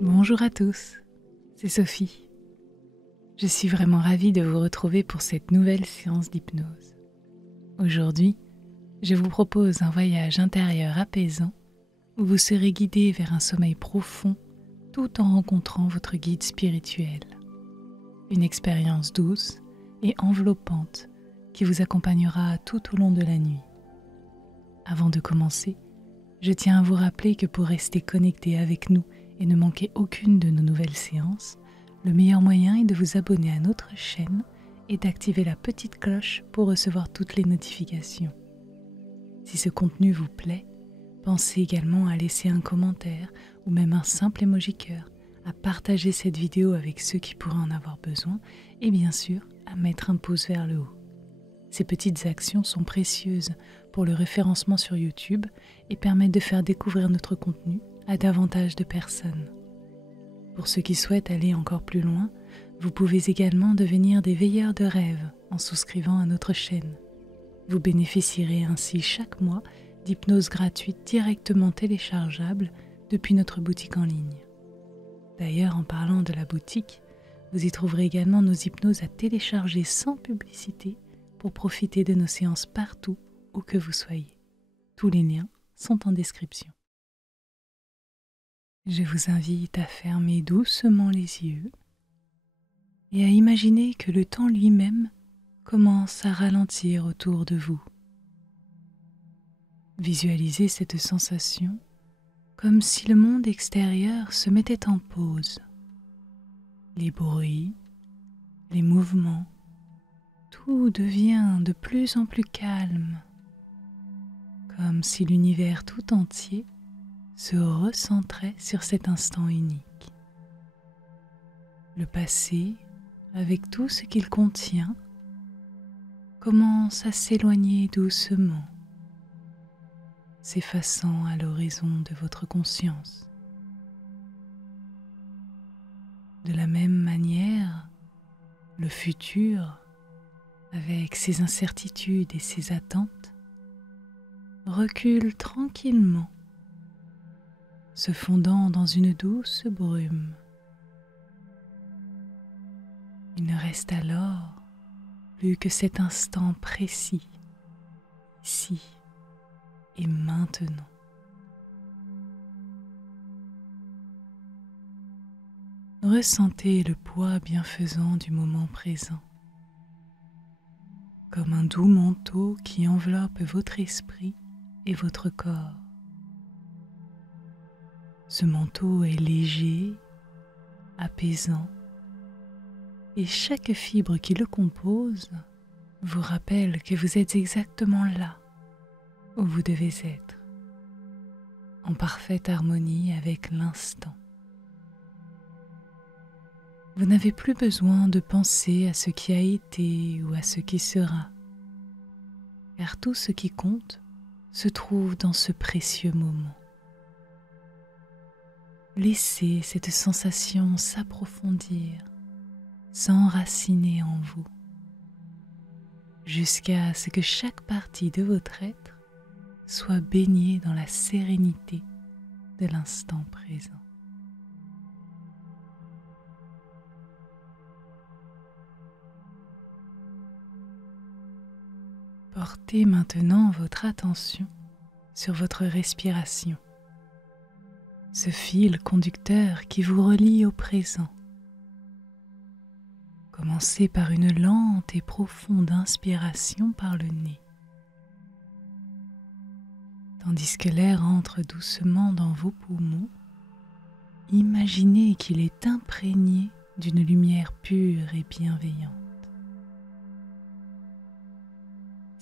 Bonjour à tous, c'est Sophie. Je suis vraiment ravie de vous retrouver pour cette nouvelle séance d'hypnose. Aujourd'hui, je vous propose un voyage intérieur apaisant où vous serez guidé vers un sommeil profond tout en rencontrant votre guide spirituel. Une expérience douce et enveloppante qui vous accompagnera tout au long de la nuit. Avant de commencer, je tiens à vous rappeler que pour rester connecté avec nous et ne manquer aucune de nos nouvelles séances, le meilleur moyen est de vous abonner à notre chaîne et d'activer la petite cloche pour recevoir toutes les notifications. Si ce contenu vous plaît, pensez également à laisser un commentaire ou même un simple emoji cœur, à partager cette vidéo avec ceux qui pourraient en avoir besoin et bien sûr à mettre un pouce vers le haut. Ces petites actions sont précieuses pour le référencement sur YouTube et permettent de faire découvrir notre contenu à davantage de personnes. Pour ceux qui souhaitent aller encore plus loin, vous pouvez également devenir des veilleurs de rêves en souscrivant à notre chaîne. Vous bénéficierez ainsi chaque mois d'hypnoses gratuites directement téléchargeables depuis notre boutique en ligne. D'ailleurs, en parlant de la boutique, vous y trouverez également nos hypnoses à télécharger sans publicité pour profiter de nos séances partout où que vous soyez. Tous les liens sont en description. Je vous invite à fermer doucement les yeux et à imaginer que le temps lui-même commence à ralentir autour de vous. Visualisez cette sensation comme si le monde extérieur se mettait en pause. Les bruits, les mouvements, tout devient de plus en plus calme, comme si l'univers tout entier se recentrait sur cet instant unique. Le passé, avec tout ce qu'il contient, commence à s'éloigner doucement, s'effaçant à l'horizon de votre conscience. De la même manière, le futur, avec ses incertitudes et ses attentes, recule tranquillement, se fondant dans une douce brume. Il ne reste alors plus que cet instant précis, ici et maintenant. Ressentez le poids bienfaisant du moment présent, comme un doux manteau qui enveloppe votre esprit et votre corps. Ce manteau est léger, apaisant, et chaque fibre qui le compose vous rappelle que vous êtes exactement là où vous devez être, en parfaite harmonie avec l'instant. Vous n'avez plus besoin de penser à ce qui a été ou à ce qui sera, car tout ce qui compte se trouve dans ce précieux moment. Laissez cette sensation s'approfondir, s'enraciner en vous, jusqu'à ce que chaque partie de votre être soit baignée dans la sérénité de l'instant présent. Portez maintenant votre attention sur votre respiration, ce fil conducteur qui vous relie au présent. Commencez par une lente et profonde inspiration par le nez, tandis que l'air entre doucement dans vos poumons. Imaginez qu'il est imprégné d'une lumière pure et bienveillante.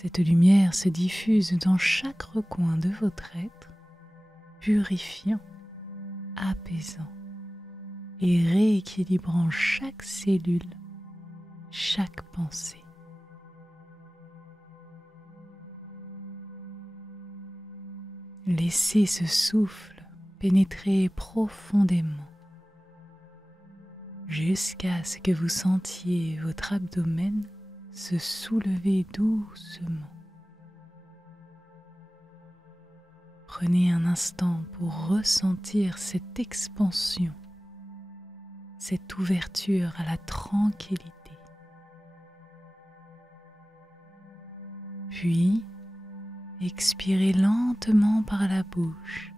Cette lumière se diffuse dans chaque recoin de votre être, purifiant, apaisant et rééquilibrant chaque cellule, chaque pensée. Laissez ce souffle pénétrer profondément jusqu'à ce que vous sentiez votre abdomen se soulever doucement. Prenez un instant pour ressentir cette expansion cette ouverture à la tranquillité. Puis, expirez lentement par la bouche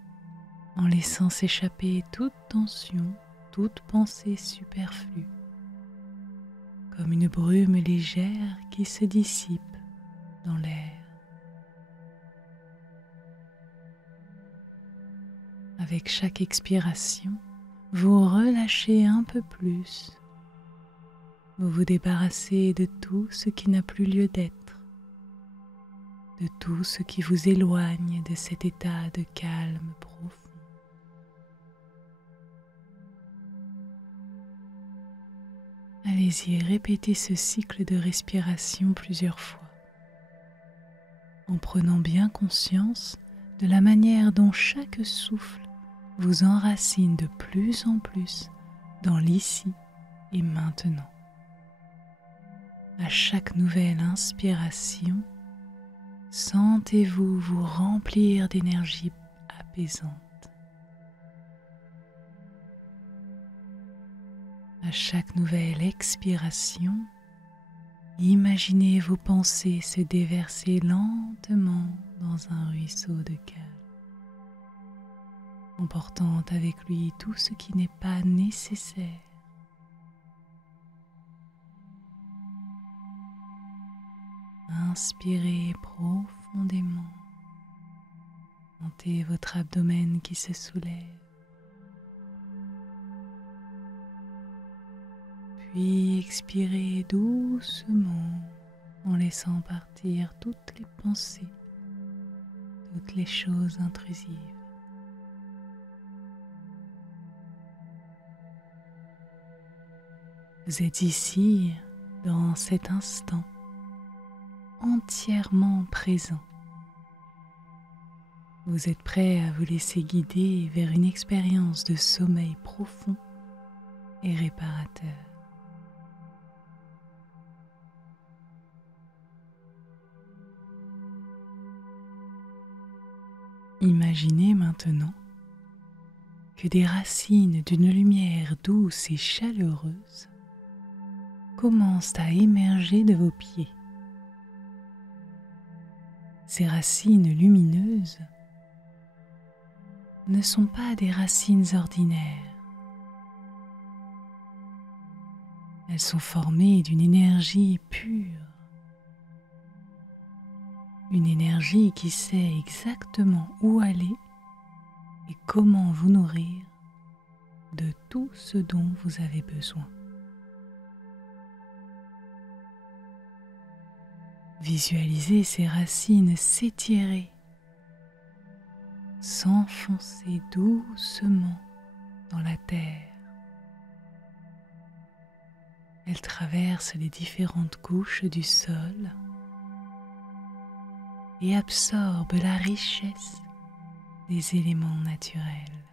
en laissant s'échapper toute tension, toute pensée superflue, comme une brume légère qui se dissipe dans l'air. Avec chaque expiration, vous relâchez un peu plus. Vous vous débarrassez de tout ce qui n'a plus lieu d'être, de tout ce qui vous éloigne de cet état de calme profond. Allez-y, répétez ce cycle de respiration plusieurs fois, en prenant bien conscience de la manière dont chaque souffle vous enracine de plus en plus dans l'ici et maintenant. À chaque nouvelle inspiration, sentez-vous vous remplir d'énergie apaisante. À chaque nouvelle expiration, imaginez vos pensées se déverser lentement dans un ruisseau de calme, emportant avec lui tout ce qui n'est pas nécessaire. Inspirez profondément. Sentez votre abdomen qui se soulève. Puis expirez doucement en laissant partir toutes les pensées, toutes les choses intrusives. Vous êtes ici, dans cet instant, entièrement présent. Vous êtes prêt à vous laisser guider vers une expérience de sommeil profond et réparateur. Imaginez maintenant que des racines d'une lumière douce et chaleureuse commencent à émerger de vos pieds. Ces racines lumineuses ne sont pas des racines ordinaires. Elles sont formées d'une énergie pure, une énergie qui sait exactement où aller et comment vous nourrir de tout ce dont vous avez besoin. Visualisez ces racines s'étirer, s'enfoncer doucement dans la terre. Elles traversent les différentes couches du sol et absorbent la richesse des éléments naturels.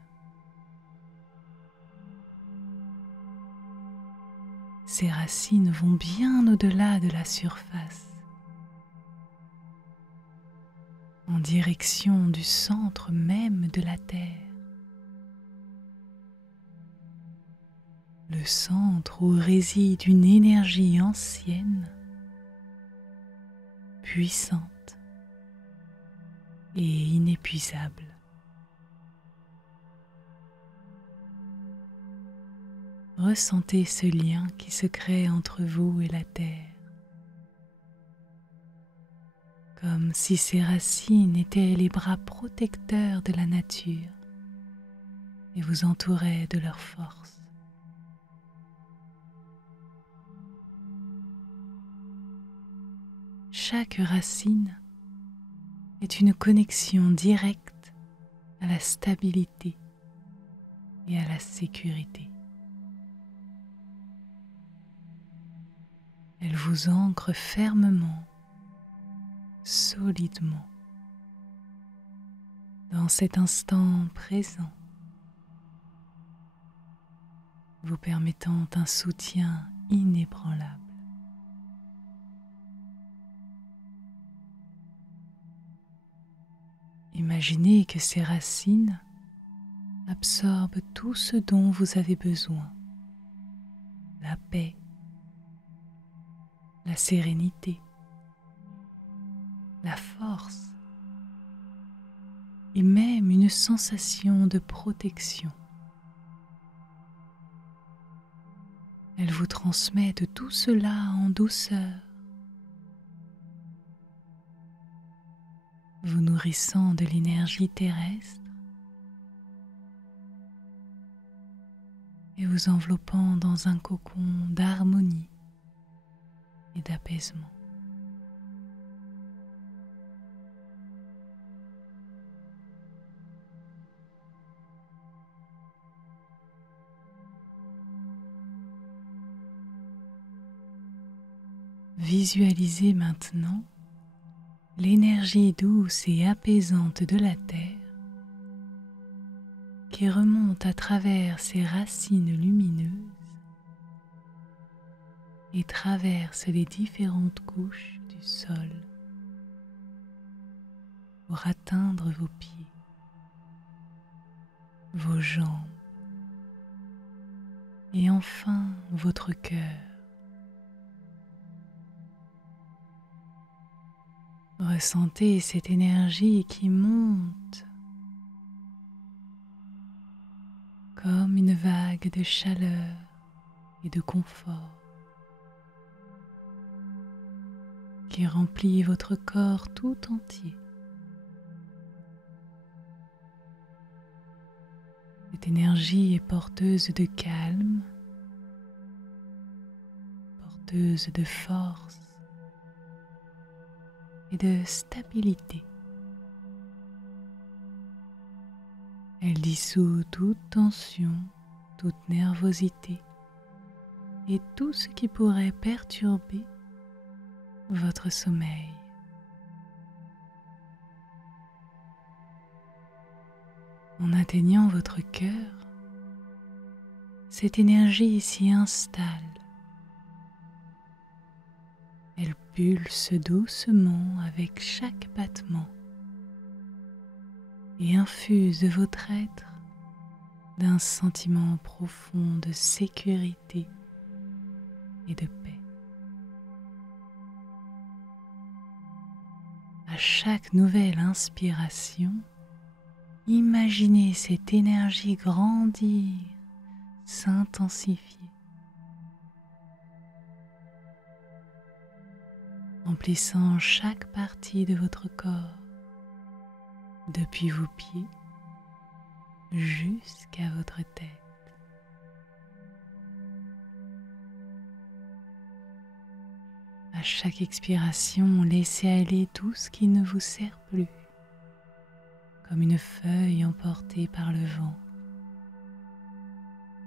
Ces racines vont bien au-delà de la surface, en direction du centre même de la Terre. Le centre où réside une énergie ancienne, puissante et inépuisable. Ressentez ce lien qui se crée entre vous et la Terre, comme si ces racines étaient les bras protecteurs de la nature et vous entouraient de leur force. Chaque racine est une connexion directe à la stabilité et à la sécurité. Elle vous ancre fermement, solidement, dans cet instant présent, vous permettant un soutien inébranlable. Imaginez que ces racines absorbent tout ce dont vous avez besoin la paix, la sérénité, la force et même une sensation de protection. Elle vous transmet tout cela en douceur, vous nourrissant de l'énergie terrestre et vous enveloppant dans un cocon d'harmonie et d'apaisement. Visualisez maintenant l'énergie douce et apaisante de la terre qui remonte à travers ses racines lumineuses et traverse les différentes couches du sol pour atteindre vos pieds, vos jambes et enfin votre cœur. Ressentez cette énergie qui monte comme une vague de chaleur et de confort qui remplit votre corps tout entier. Cette énergie est porteuse de calme, porteuse de force et de stabilité. Elle dissout toute tension, toute nervosité et tout ce qui pourrait perturber votre sommeil. En atteignant votre cœur, cette énergie s'y installe. Elle pulse doucement avec chaque battement et infuse votre être d'un sentiment profond de sécurité et de paix. À chaque nouvelle inspiration, imaginez cette énergie grandir, s'intensifier, remplissant chaque partie de votre corps, depuis vos pieds jusqu'à votre tête. À chaque expiration, laissez aller tout ce qui ne vous sert plus, comme une feuille emportée par le vent.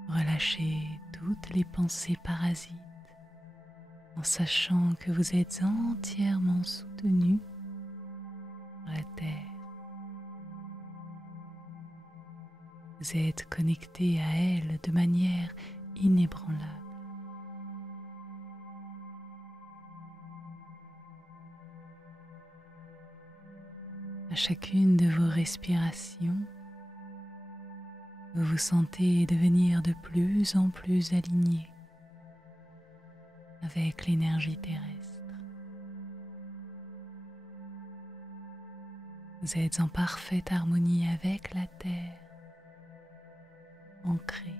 Relâchez toutes les pensées parasites en sachant que vous êtes entièrement soutenu par la terre. Vous êtes connecté à elle de manière inébranlable. À chacune de vos respirations, vous vous sentez devenir de plus en plus aligné avec l'énergie terrestre. Vous êtes en parfaite harmonie avec la terre, ancrée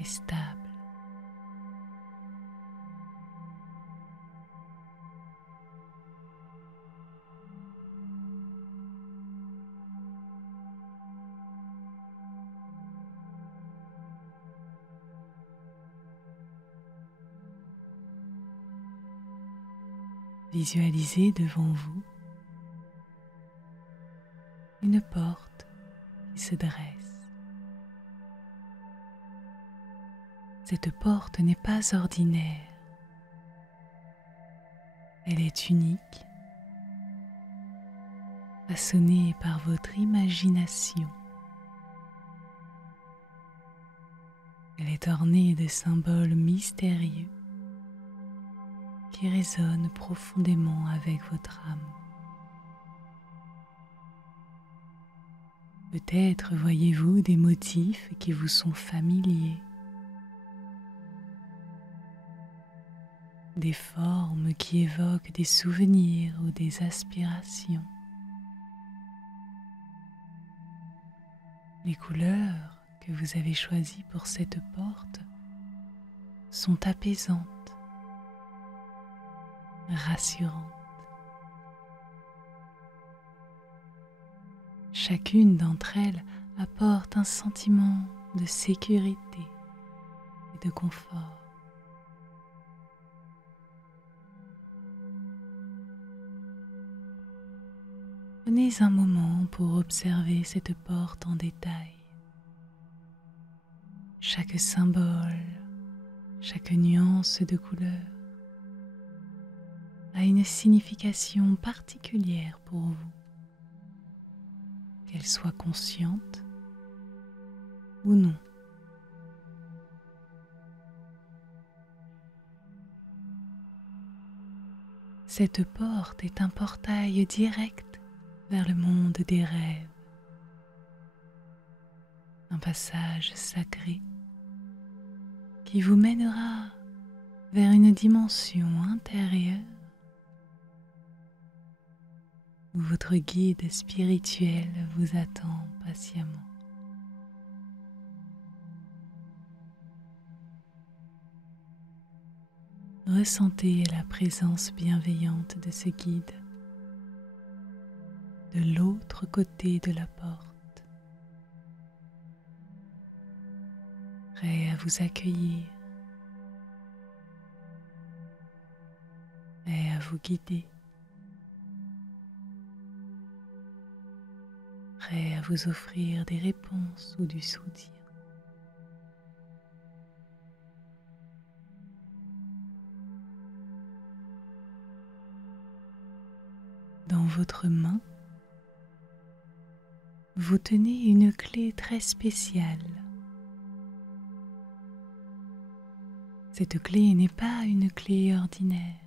et stable. Visualisez devant vous une porte qui se dresse. Cette porte n'est pas ordinaire. Elle est unique, façonnée par votre imagination. Elle est ornée de symboles mystérieux qui résonnent profondément avec votre âme. Peut-être voyez-vous des motifs qui vous sont familiers, des formes qui évoquent des souvenirs ou des aspirations. Les couleurs que vous avez choisies pour cette porte sont apaisantes, rassurantes. Chacune d'entre elles apporte un sentiment de sécurité et de confort. Prenez un moment pour observer cette porte en détail. Chaque symbole, chaque nuance de couleur a une signification particulière pour vous, qu'elle soit consciente ou non. Cette porte est un portail direct vers le monde des rêves, un passage sacré qui vous mènera vers une dimension intérieure où votre guide spirituel vous attend patiemment. Ressentez la présence bienveillante de ce guide de l'autre côté de la porte, prêt à vous accueillir et à vous guider, prêt à vous offrir des réponses ou du soutien. Dans votre main, vous tenez une clé très spéciale. Cette clé n'est pas une clé ordinaire.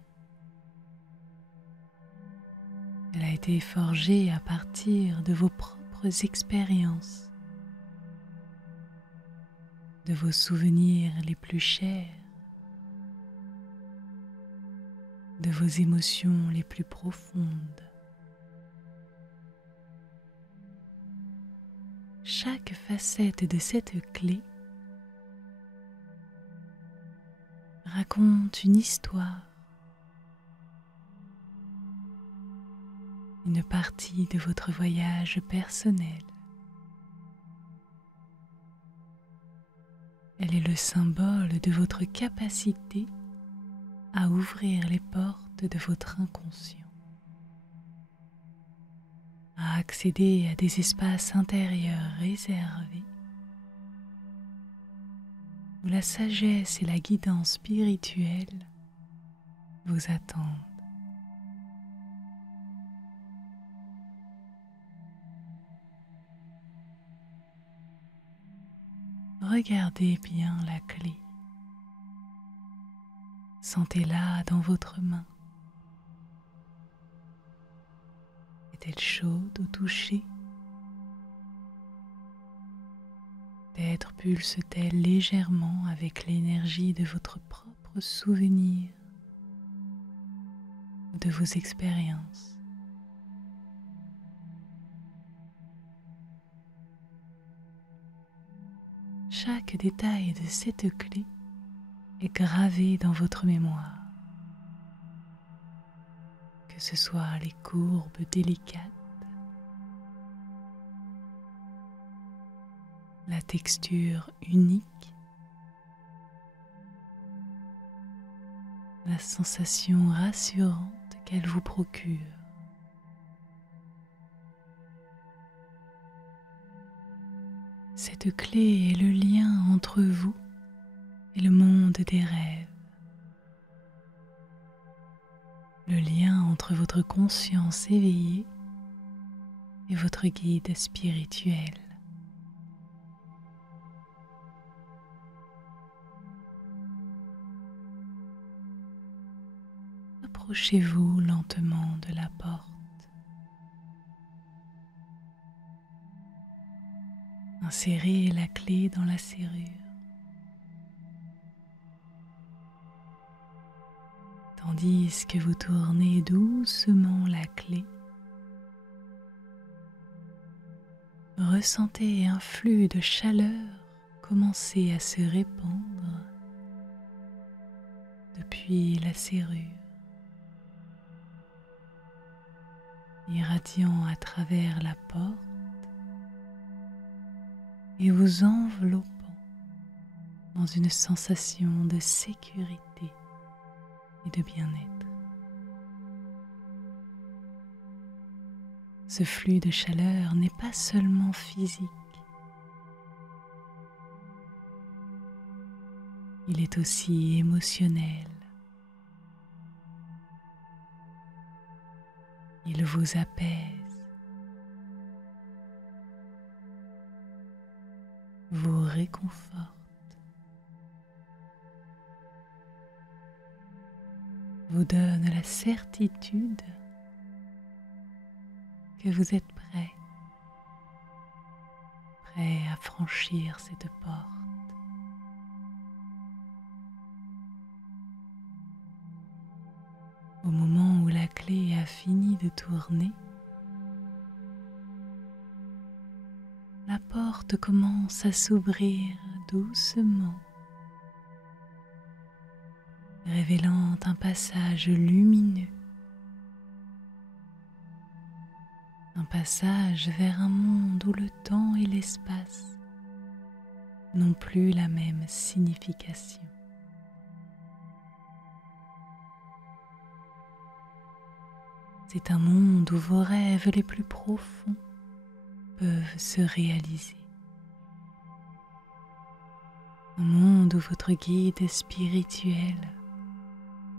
Elle a été forgée à partir de vos propres expériences, de vos souvenirs les plus chers, de vos émotions les plus profondes. Chaque facette de cette clé raconte une histoire, une partie de votre voyage personnel. Elle est le symbole de votre capacité à ouvrir les portes de votre inconscient, à accéder à des espaces intérieurs réservés où la sagesse et la guidance spirituelle vous attendent. Regardez bien la clé. Sentez-la dans votre main. Est-elle chaude au toucher? Peut-être pulse-t-elle légèrement avec l'énergie de votre propre souvenir ou de vos expériences. Chaque détail de cette clé est gravé dans votre mémoire, que ce soit les courbes délicates, la texture unique, la sensation rassurante qu'elle vous procure. Cette clé est le lien entre vous et le monde des rêves, le lien entre votre conscience éveillée et votre guide spirituel. Approchez-vous lentement de la porte. Insérez la clé dans la serrure. Tandis que vous tournez doucement la clé, ressentez un flux de chaleur commencer à se répandre depuis la serrure, irradiant à travers la porte et vous enveloppant dans une sensation de sécurité et de bien-être. Ce flux de chaleur n'est pas seulement physique, il est aussi émotionnel. Il vous apaise, vous réconforte, vous donne la certitude que vous êtes prêt à franchir cette porte. Au moment où la clé a fini de tourner, la porte commence à s'ouvrir doucement, révélant un passage lumineux, un passage vers un monde où le temps et l'espace n'ont plus la même signification. C'est un monde où vos rêves les plus profonds peuvent se réaliser. Un monde où votre guide spirituel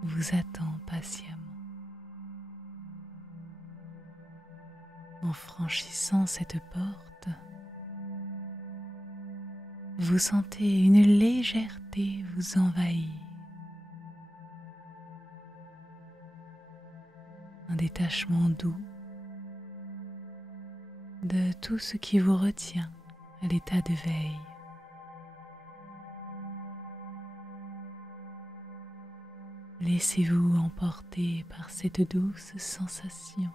vous attend patiemment. En franchissant cette porte, vous sentez une légèreté vous envahir. Un détachement doux de tout ce qui vous retient à l'état de veille. Laissez-vous emporter par cette douce sensation.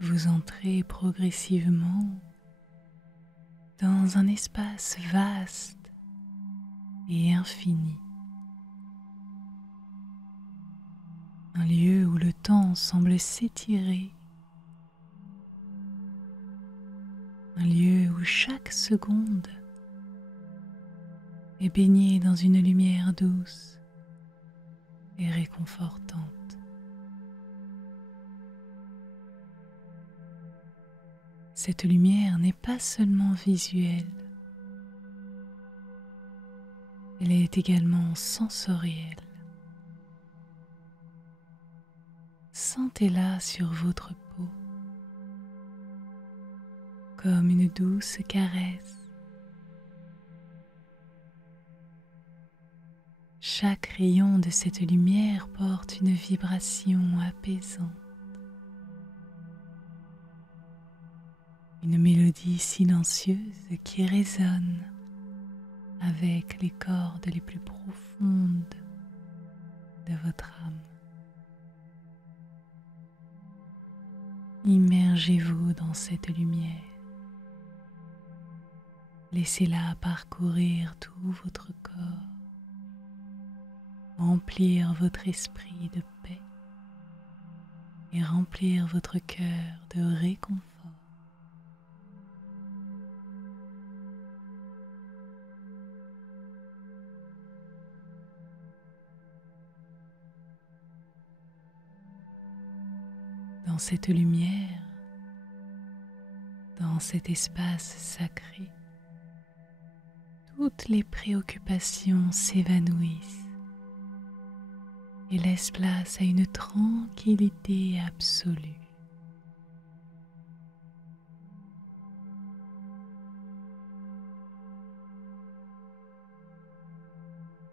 Vous entrez progressivement dans un espace vaste et infini. Un lieu où le temps semble s'étirer. Un lieu où chaque seconde est baignée dans une lumière douce et réconfortante. Cette lumière n'est pas seulement visuelle, elle est également sensorielle. Sentez-la sur votre peau comme une douce caresse. Chaque rayon de cette lumière porte une vibration apaisante. Une mélodie silencieuse qui résonne avec les cordes les plus profondes de votre âme. Immergez-vous dans cette lumière. Laissez-la parcourir tout votre corps, remplir votre esprit de paix et remplir votre cœur de réconfort. dans cette lumière, dans cet espace sacré, toutes les préoccupations s'évanouissent et laissent place à une tranquillité absolue.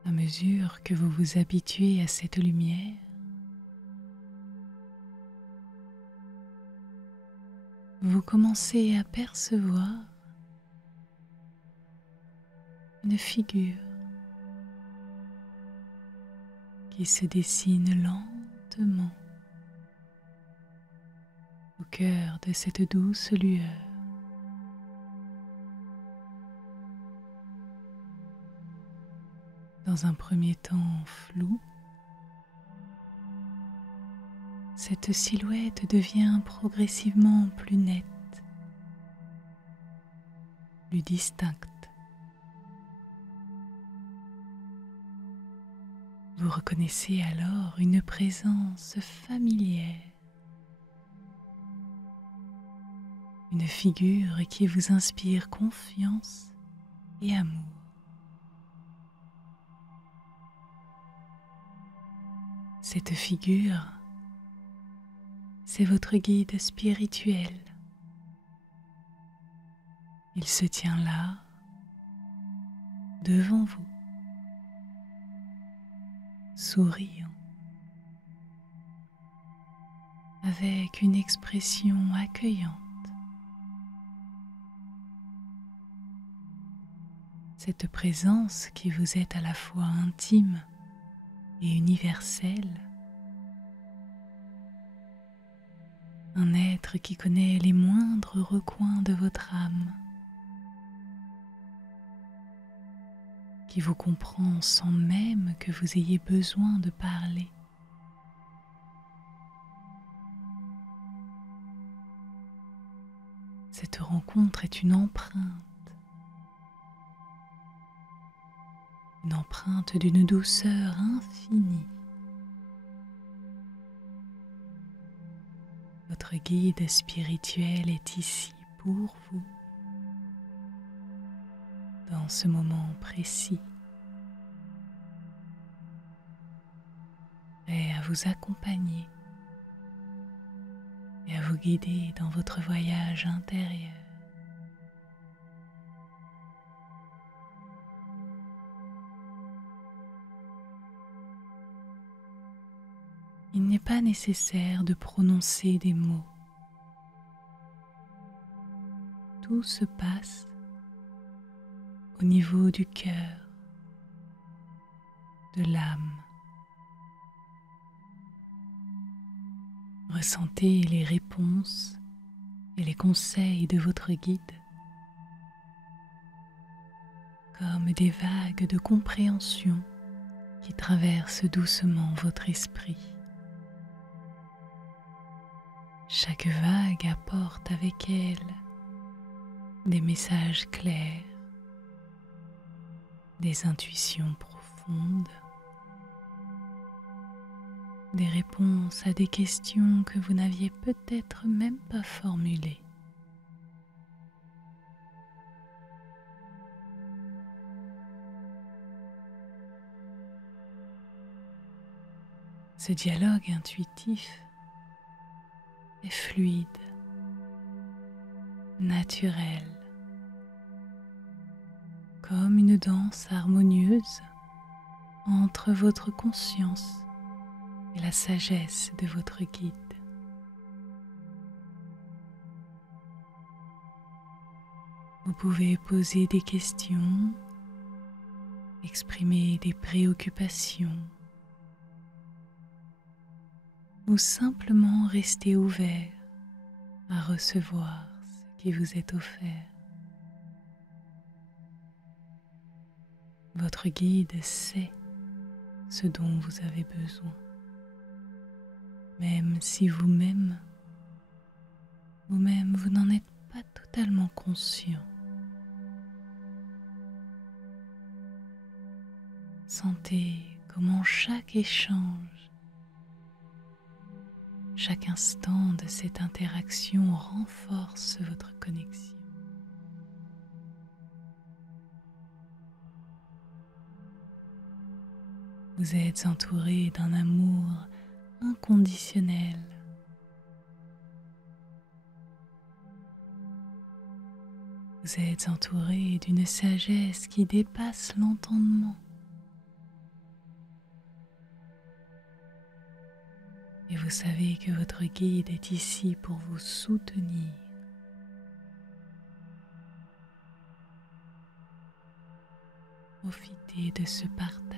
À mesure que vous vous habituez à cette lumière, vous commencez à percevoir une figure qui se dessine lentement au cœur de cette douce lueur. Dans un premier temps flou, cette silhouette devient progressivement plus nette, plus distincte. Vous reconnaissez alors une présence familière, une figure qui vous inspire confiance et amour. Cette figure, c'est votre guide spirituel. Il se tient là, devant vous, souriant, avec une expression accueillante. Cette présence qui vous est à la fois intime et universelle, un être qui connaît les moindres recoins de votre âme, qui vous comprend sans même que vous ayez besoin de parler. Cette rencontre est une empreinte d'une douceur infinie. Votre guide spirituel est ici pour vous, dans ce moment précis, prêt à vous accompagner et à vous guider dans votre voyage intérieur. Il n'est pas nécessaire de prononcer des mots. Tout se passe au niveau du cœur, de l'âme. Ressentez les réponses et les conseils de votre guide comme des vagues de compréhension qui traversent doucement votre esprit. Chaque vague apporte avec elle des messages clairs, des intuitions profondes, des réponses à des questions que vous n'aviez peut-être même pas formulées. Ce dialogue intuitif est fluide, naturel, comme une danse harmonieuse entre votre conscience et la sagesse de votre guide. Vous pouvez poser des questions, exprimer des préoccupations ou simplement rester ouvert à recevoir ce qui vous est offert. Votre guide sait ce dont vous avez besoin, même si vous-même vous n'en êtes pas totalement conscient. Sentez comment chaque échange Chaque instant de cette interaction renforce votre connexion. Vous êtes entouré d'un amour inconditionnel. Vous êtes entouré d'une sagesse qui dépasse l'entendement. Et vous savez que votre guide est ici pour vous soutenir. Profitez de ce partage.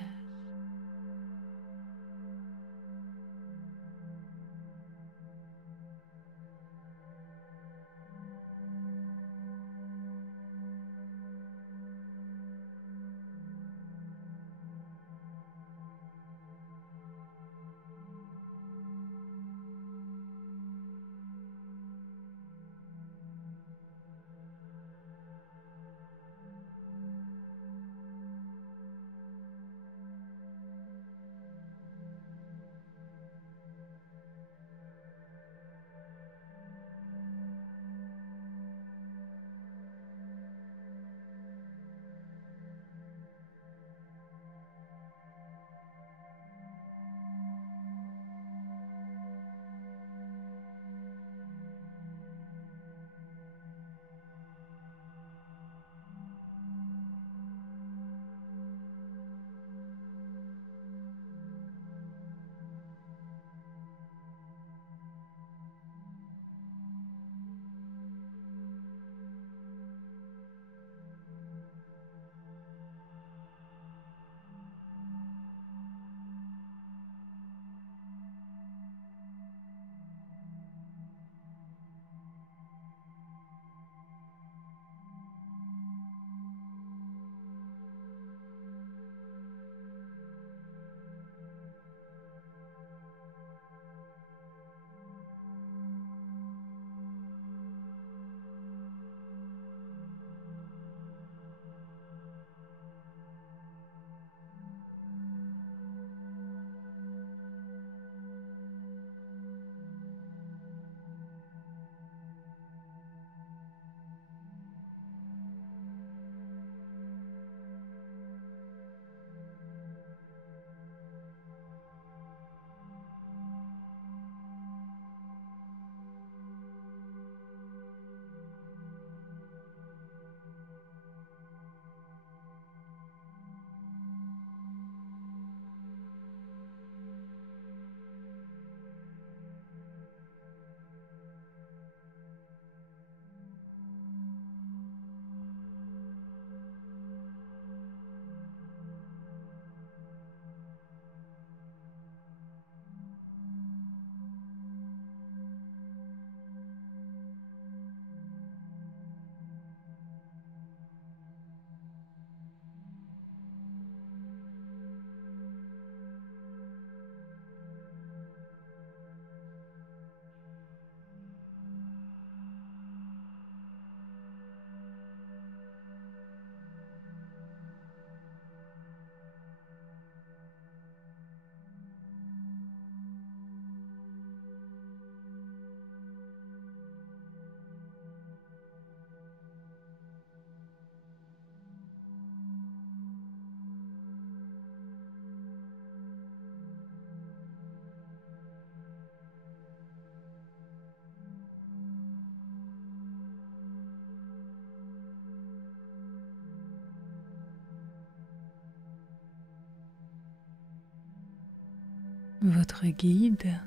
Votre guide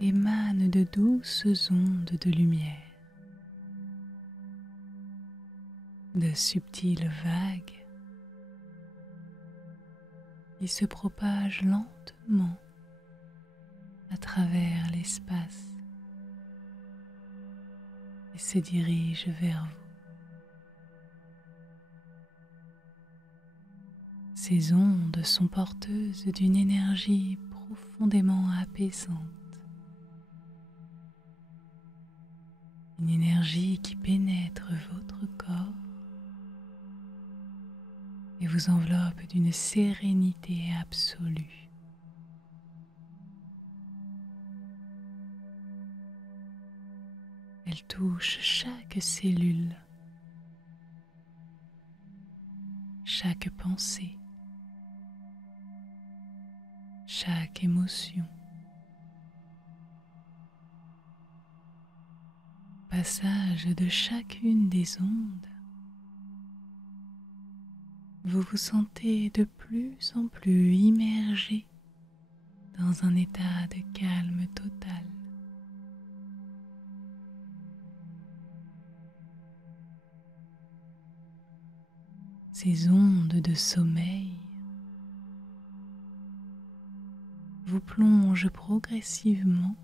émane de douces ondes de lumière, de subtiles vagues qui se propagent lentement à travers l'espace et se dirigent vers vous. Ces ondes sont porteuses d'une énergie profondément apaisante, une énergie qui pénètre votre corps et vous enveloppe d'une sérénité absolue. Elle touche chaque cellule, chaque pensée, chaque émotion. Passage de chacune des ondes, vous vous sentez de plus en plus immergé dans un état de calme total. Ces ondes de sommeil vous plongent progressivement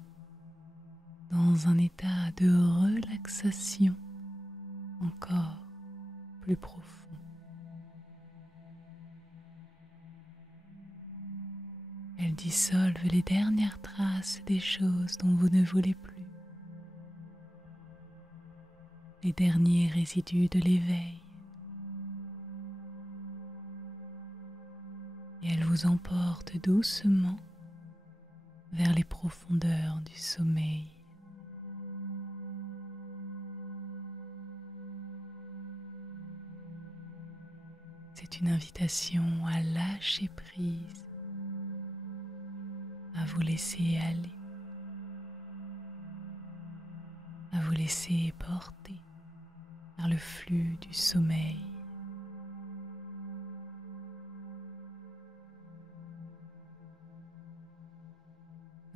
dans un état de relaxation encore plus profond. Elles dissolvent les dernières traces des choses dont vous ne voulez plus, les derniers résidus de l'éveil, et elles vous emportent doucement vers les profondeurs du sommeil. C'est une invitation à lâcher prise, à vous laisser aller, à vous laisser porter par le flux du sommeil.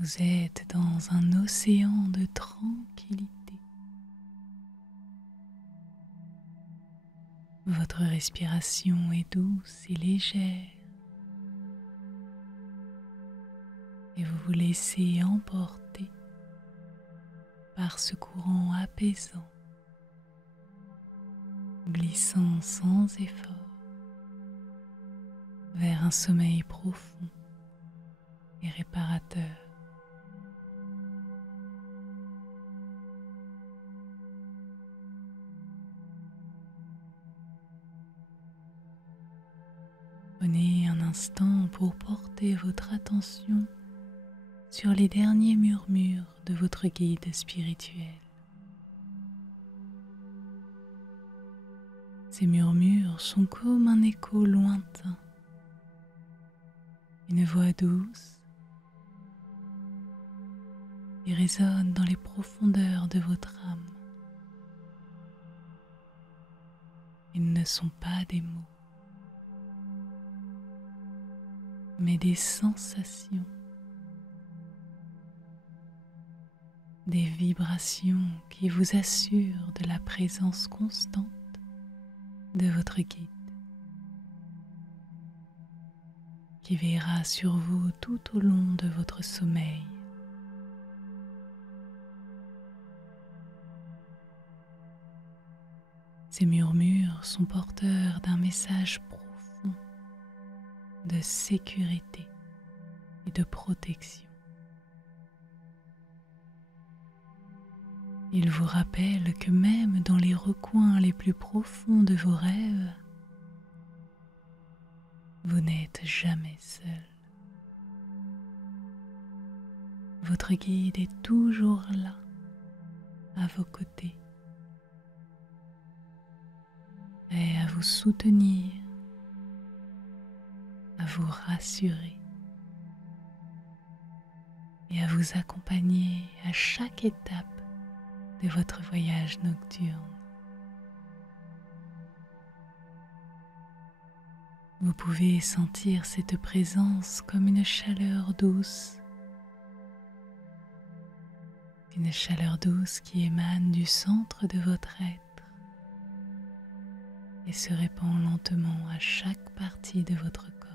Vous êtes dans un océan de tranquillité. Votre respiration est douce et légère et vous vous laissez emporter par ce courant apaisant, glissant sans effort vers un sommeil profond et réparateur. Prenez un instant pour porter votre attention sur les derniers murmures de votre guide spirituel. Ces murmures sont comme un écho lointain, une voix douce qui résonne dans les profondeurs de votre âme. Ils ne sont pas des mots, mais des sensations, des vibrations qui vous assurent de la présence constante de votre guide, qui veillera sur vous tout au long de votre sommeil. Ces murmures sont porteurs d'un message profond de sécurité et de protection. Ils vous rappellent que même dans les recoins les plus profonds de vos rêves, vous n'êtes jamais seul. Votre guide est toujours là, à vos côtés, prêt à vous soutenir, à vous rassurer et à vous accompagner à chaque étape de votre voyage nocturne. Vous pouvez sentir cette présence comme une chaleur douce, une chaleur douce qui émane du centre de votre être et se répand lentement à chaque partie de votre corps.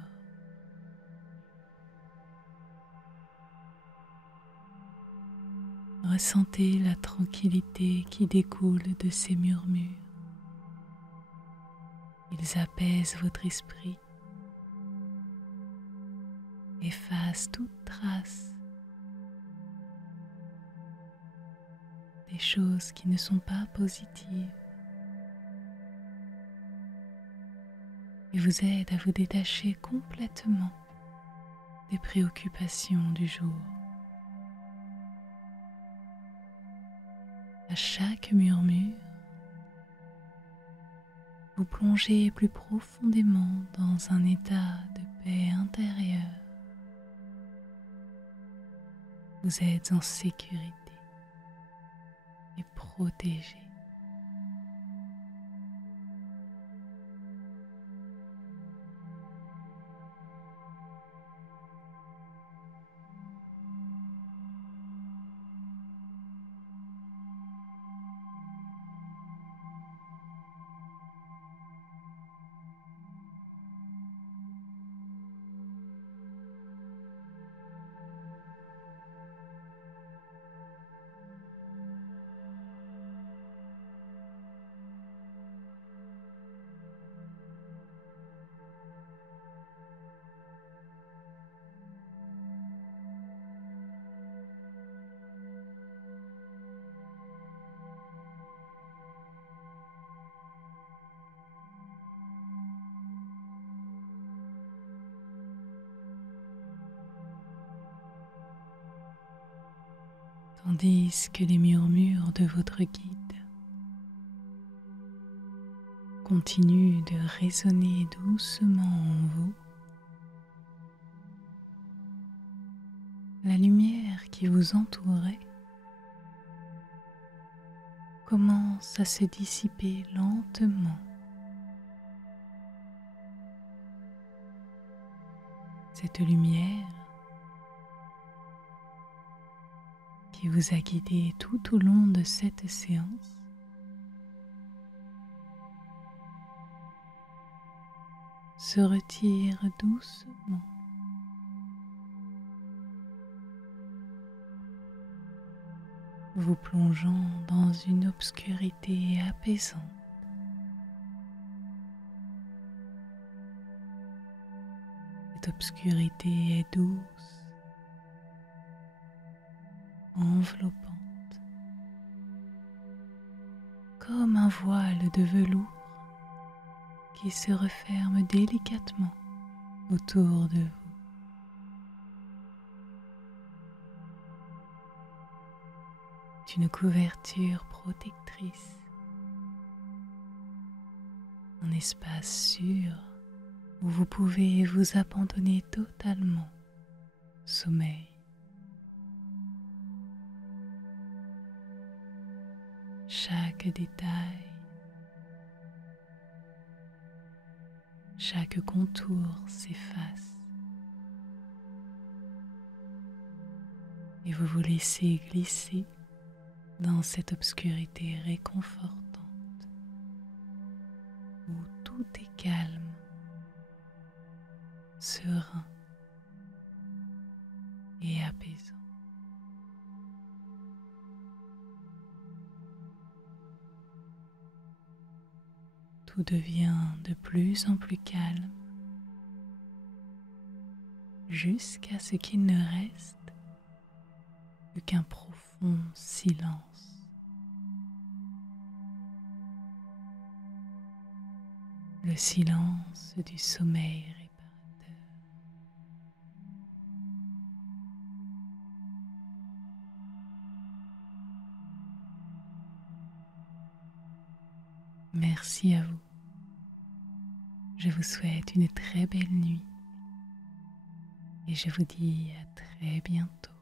Ressentez la tranquillité qui découle de ces murmures. Ils apaisent votre esprit, effacent toute trace des choses qui ne sont pas positives et vous aident à vous détacher complètement des préoccupations du jour. À chaque murmure, vous plongez plus profondément dans un état de paix intérieure. Vous êtes en sécurité et protégé. Tandis que les murmures de votre guide continuent de résonner doucement en vous, la lumière qui vous entourait commence à se dissiper lentement. Cette lumière qui vous a guidé tout au long de cette séance se retire doucement, vous plongeant dans une obscurité apaisante. Cette obscurité est douce, enveloppante, comme un voile de velours qui se referme délicatement autour de vous. Une couverture protectrice, un espace sûr où vous pouvez vous abandonner totalement au sommeil. Chaque détail, chaque contour s'efface et vous vous laissez glisser dans cette obscurité réconfortante où tout est calme, serein et apaisant. Tout devient de plus en plus calme jusqu'à ce qu'il ne reste plus qu'un profond silence. Le silence du sommeil réparateur. Merci à vous. Je vous souhaite une très belle nuit et je vous dis à très bientôt.